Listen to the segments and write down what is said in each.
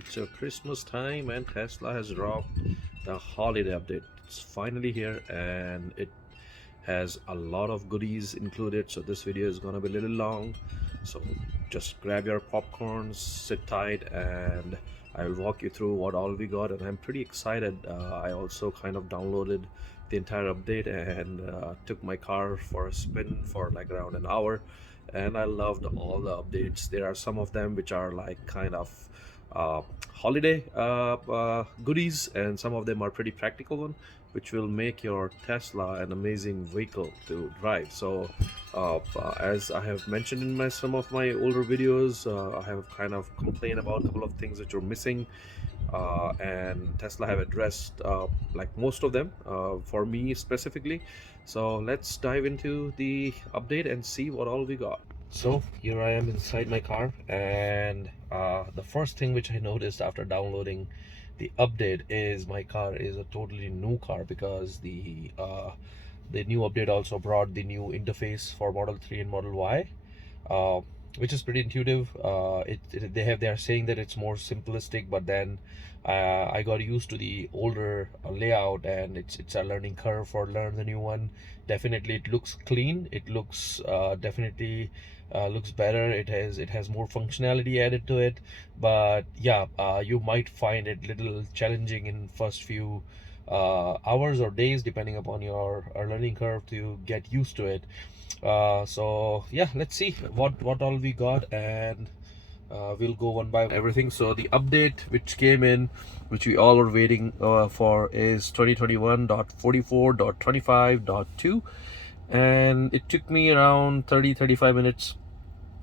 It's your Christmas time and Tesla has dropped the holiday update. It's finally here and it has a lot of goodies included. So this video is gonna be a little long. So just grab your popcorns, sit tight, and I will walk you through what all we got. And I'm pretty excited. I also kind of downloaded the entire update and took my car for a spin for like around an hour, and I loved all the updates. There are some of them which are like kind of uh, holiday goodies, and some of them are pretty practical one, which will make your Tesla an amazing vehicle to drive. So as I have mentioned in some of my older videos, I have kind of complained about a couple of things which are missing, and Tesla have addressed like most of them for me specifically. So let's dive into the update and see what all we got. So here I am inside my car, and the first thing which I noticed after downloading the update is my car is a totally new car, because the new update also brought the new interface for Model 3 and Model Y, uh, which is pretty intuitive. They are saying that it's more simplistic, but then I got used to the older layout, and it's a learning curve for learn the new one. Definitely, it looks clean. It looks definitely looks better. It has more functionality added to it, but yeah, you might find it little challenging in first few hours or days, depending upon your learning curve, to get used to it. So yeah, let's see what all we got, and we'll go one by everything. So the update which came in, which we all were waiting for, is 2021.44.25.2, and it took me around 30-35 minutes.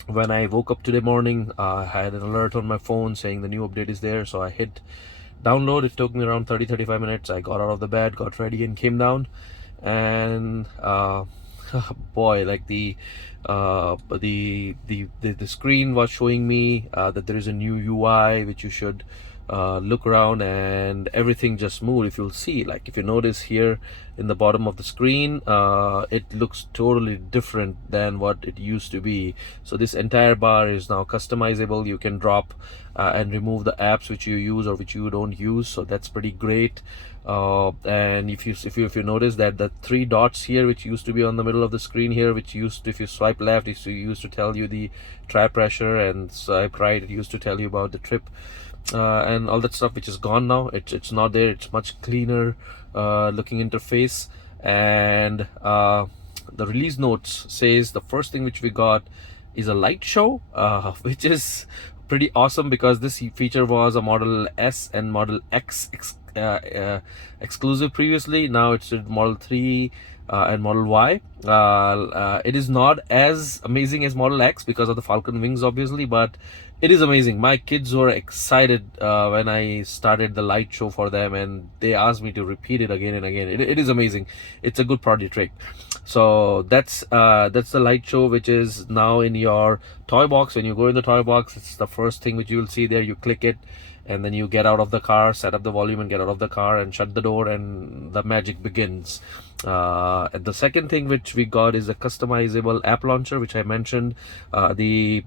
When I woke up today morning, I had an alert on my phone saying the new update is there, so I hit download. It took me around 30-35 minutes. I got out of the bed, got ready, and came down, and boy, like the screen was showing me that there is a new UI which you should look around, and everything just moved. If you'll see, like if you notice here in the bottom of the screen, it looks totally different than what it used to be. So this entire bar is now customizable. You can drop and remove the apps which you use or which you don't use, so that's pretty great. And if you notice that the three dots here, which used to be on the middle of the screen here, which used to, if you swipe left, it used to tell you the tire pressure, and swipe right, it used to tell you about the trip and all that stuff, which is gone now. It's not there. It's much cleaner looking interface. And the release notes says the first thing which we got is a light show, which is pretty awesome, because this feature was a Model S and Model X exclusive previously. Now it's Model 3 and Model Y. It is not as amazing as Model X because of the Falcon wings, obviously, but it is amazing. My kids were excited when I started the light show for them, and they asked me to repeat it again and again. It is amazing. It's a good party trick. So that's the light show, which is now in your toy box. When you go in the toy box, it's the first thing which you will see there. You click it, and then you get out of the car, set up the volume, and get out of the car and shut the door, and the magic begins. And the second thing which we got is a customizable app launcher, which I mentioned. The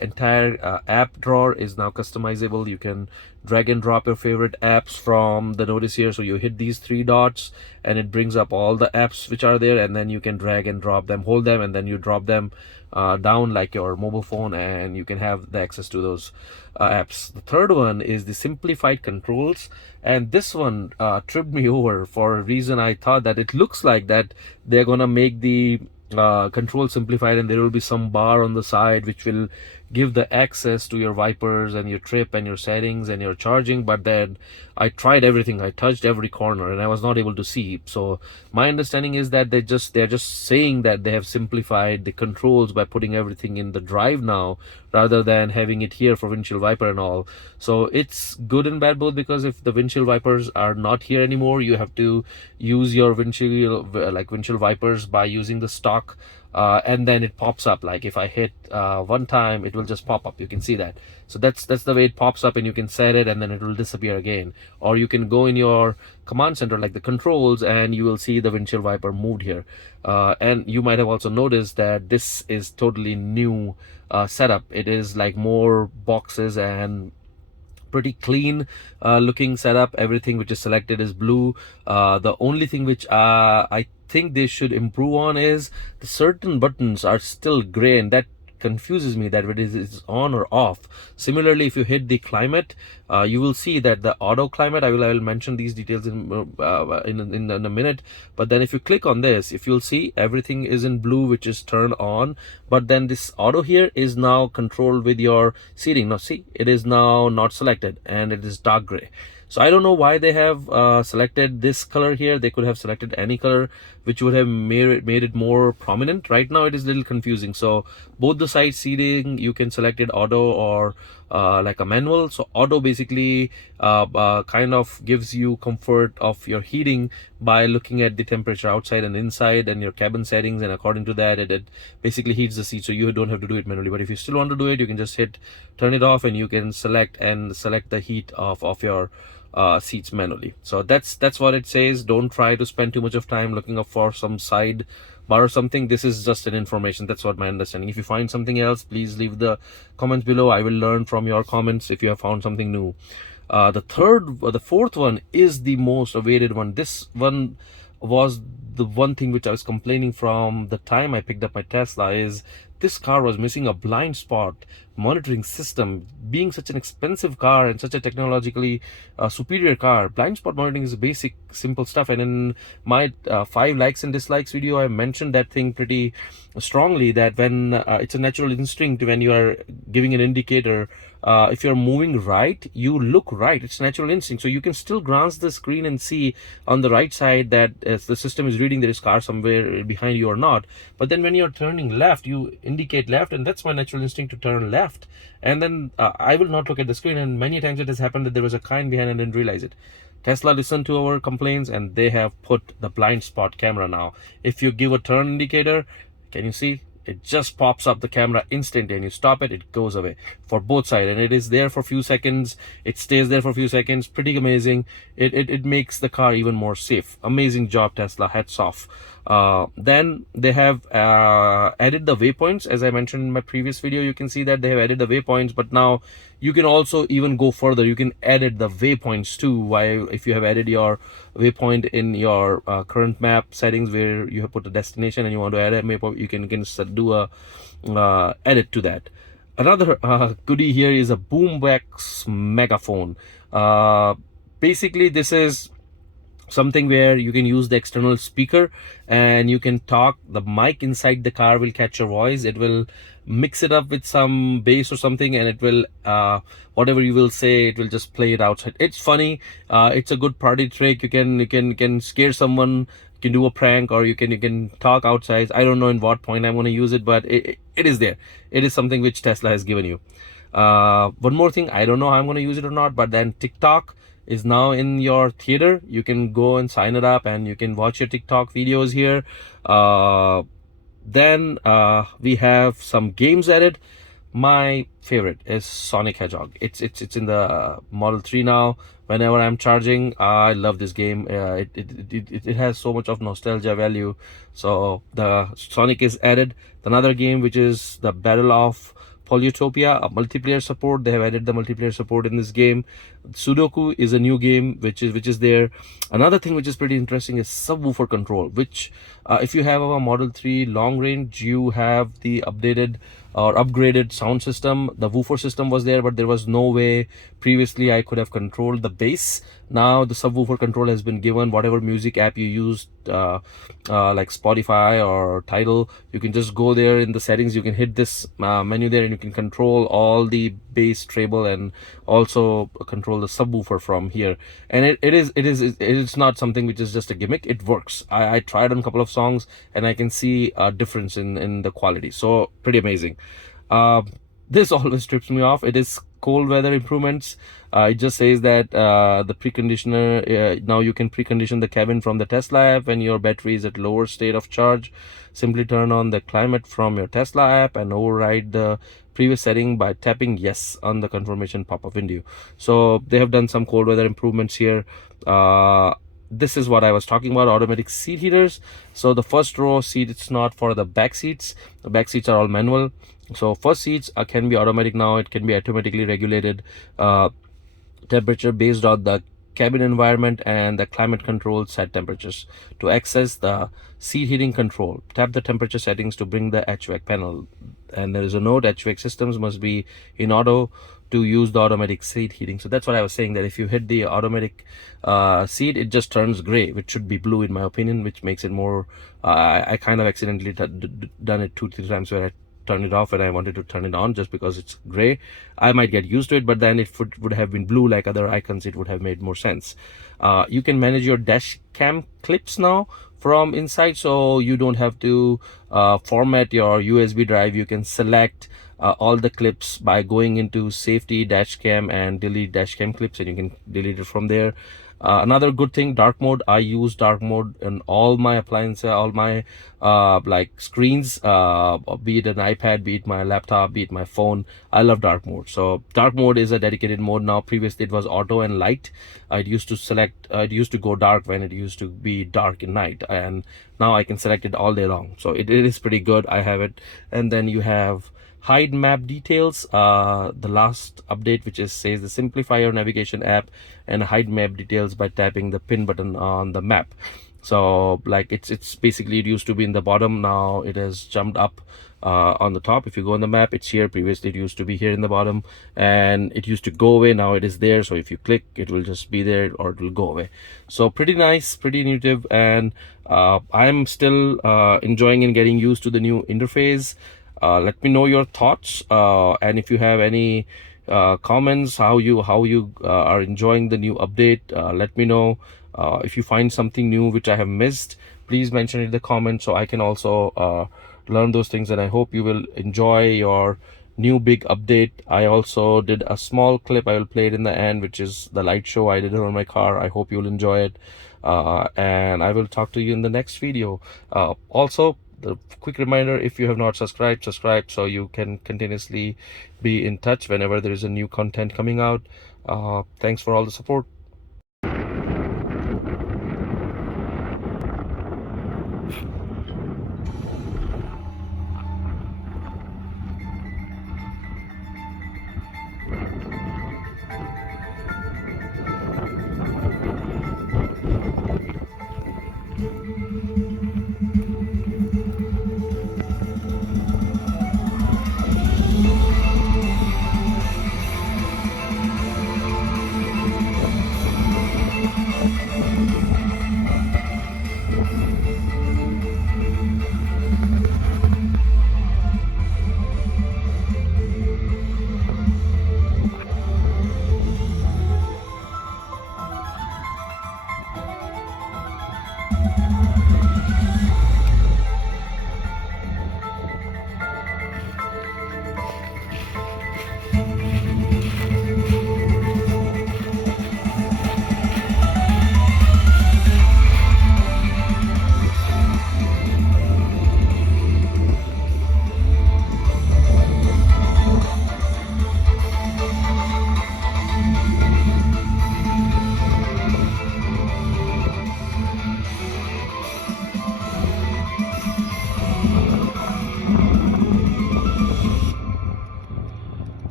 entire app drawer is now customizable. You can drag and drop your favorite apps from the notice here. So you hit these three dots, and it brings up all the apps which are there, and then you can drag and drop them, hold them, and then you drop them down like your mobile phone, and you can have the access to those apps. The third one is the Simplified Controls, and this one tripped me over for a reason. I thought that it looks like that they're gonna make the control simplified, and there will be some bar on the side which will give the access to your wipers and your trip and your settings and your charging. But then I tried everything. I touched every corner, and I was not able to see. So my understanding is that they're just saying that they have simplified the controls by putting everything in the drive now, rather than having it here for windshield wiper and all. So it's good and bad both, because if the windshield wipers are not here anymore, you have to use your windshield wipers by using the stock, and then it pops up. Like if I hit one time, it will just pop up. You can see that. So that's the way it pops up, and you can set it, and then it will disappear again. Or you can go in your command center, like the controls, and you will see the windshield wiper moved here. And you might have also noticed that this is totally new setup. It is like more boxes and pretty clean looking setup. Everything which is selected is blue. The only thing which I think they should improve on is the certain buttons are still gray, and that confuses me that it is on or off. Similarly, if you hit the climate, you will see that the auto climate, I will mention these details in a minute. But then if you click on this, if you'll see, everything is in blue, which is turned on. But then this auto here is now controlled with your seating. Now see, it is now not selected and it is dark gray. So I don't know why they have selected this color here. They could have selected any color which would have made it more prominent. Right now it is a little confusing. So both the side seating, you can select it auto or like a manual. So auto basically kind of gives you comfort of your heating by looking at the temperature outside and inside and your cabin settings, and according to that it basically heats the seat, so you don't have to do it manually. But if you still want to do it, you can just turn it off, and you can select the heat of your seats manually. So that's what it says. Don't try to spend too much of time looking up for some side bar or something. This is just an information. That's what my understanding. If you find something else, please leave the comments below. I will learn from your comments if you have found something new. The fourth one is the most awaited one. This one was the one thing which I was complaining from the time I picked up my Tesla, is this car was missing a blind spot monitoring system. Being such an expensive car and such a technologically superior car, blind spot monitoring is a basic simple stuff. And in my 5 likes and dislikes video, I mentioned that thing pretty strongly, that when it's a natural instinct when you are giving an indicator, if you're moving right, you look right. It's natural instinct. So you can still glance the screen and see on the right side that the system is reading there is car somewhere behind you or not. But then when you're turning left, you indicate left, and that's my natural instinct to turn left. And then I will not look at the screen, and many times it has happened that there was a car behind and I didn't realize it. Tesla listened to our complaints and they have put the blind spot camera now. If you give a turn indicator, can you see? It just pops up the camera instantly, and you stop it, it goes away for both sides, and it is there for a few seconds. It stays there for a few seconds. Pretty amazing. It makes the car even more safe. Amazing job, Tesla. Hats off. Then they have added the waypoints. As I mentioned in my previous video, you can see that they have added the waypoints, but now you can also even go further. You can edit the waypoints too. If you have added your waypoint in your current map settings where you have put a destination and you want to add a waypoint, you can do a edit to that. Another goodie here is a Boombex megaphone. Basically this is something where you can use the external speaker and you can talk. The mic inside the car will catch your voice. It will mix it up with some bass or something, and it will whatever you will say, it will just play it outside. It's funny. It's a good party trick. You can scare someone. You can do a prank, or you can talk outside. I don't know in what point I'm going to use it, but it is there. It is something which Tesla has given you. One more thing, I don't know how I'm going to use it or not, but then TikTok is now in your theater. You can go and sign it up and you can watch your TikTok videos here. Then we have some games added. My favorite is Sonic Hedgehog. It's in the Model 3 now. Whenever I'm charging, I love this game. It has so much of nostalgia value. So the Sonic is added. Another game which is the Battle of Polyutopia, a multiplayer support. They have added the multiplayer support in this game. Sudoku is a new game which is there. Another thing which is pretty interesting is subwoofer control, which if you have a Model 3 long range, you have the updated or upgraded sound system. The woofer system was there, but there was no way previously I could have controlled the bass. Now the subwoofer control has been given. Whatever music app you used, like Spotify or Tidal, you can just go there in the settings. You can hit this menu there and you can control all the bass, treble, and also control the subwoofer from here. And it's not something which is just a gimmick. It works. I tried on a couple of songs and I can see a difference in the quality. So pretty amazing. This always trips me off. It is cold weather improvements. It just says that the preconditioner, now you can precondition the cabin from the Tesla app when your battery is at lower state of charge. Simply turn on the climate from your Tesla app and override the previous setting by tapping yes on the confirmation pop-up window. So they have done some cold weather improvements here. This is what I was talking about, automatic seat heaters. So the first row seat, it's not for the back seats. The back seats are all manual. So first seats can be automatic now. It can be automatically regulated. temperature based on the cabin environment and the climate control set temperatures. To access the seat heating control, tap the temperature settings to bring the HVAC panel. And there is a note: HVAC systems must be in auto to use the automatic seat heating. So that's what I was saying, that if you hit the automatic seat, it just turns gray, which should be blue in my opinion, which makes it more I kind of accidentally done it 2-3 times where I turn it off and I wanted to turn it on just because it's gray. I might get used to it, but then if it would have been blue like other icons, it would have made more sense. You can manage your dash cam clips now from inside, so you don't have to format your USB drive. You can select all the clips by going into safety dash cam and delete dash cam clips, and you can delete it from there. Another good thing, dark mode. I use dark mode in all my appliances, all my like screens, be it an iPad, be it my laptop, be it my phone. I love dark mode. So dark mode is a dedicated mode now. Previously it was auto and light. It used to select, it used to go dark when it used to be dark in night, and now I can select it all day long. So it is pretty good. I have it. And then you have hide map details, the last update, which is says the simplify your navigation app and hide map details by tapping the pin button on the map. So like it's basically, it used to be in the bottom, now it has jumped up on the top. If you go on the map, it's here. Previously it used to be here in the bottom, and it used to go away. Now it is there, so if you click, it will just be there or it will go away. So pretty nice, pretty intuitive, and I'm still enjoying and getting used to the new interface. Let me know your thoughts, and if you have any comments, how you are enjoying the new update. Let me know. If you find something new which I have missed, please mention it in the comments so I can also learn those things, and I hope you will enjoy your new big update. I also did a small clip, I will play it in the end, which is the light show I did on my car. I hope you'll enjoy it, and I will talk to you in the next video. Also, the quick reminder, if you have not subscribed, subscribe so you can continuously be in touch whenever there is a new content coming out. Thanks for all the support.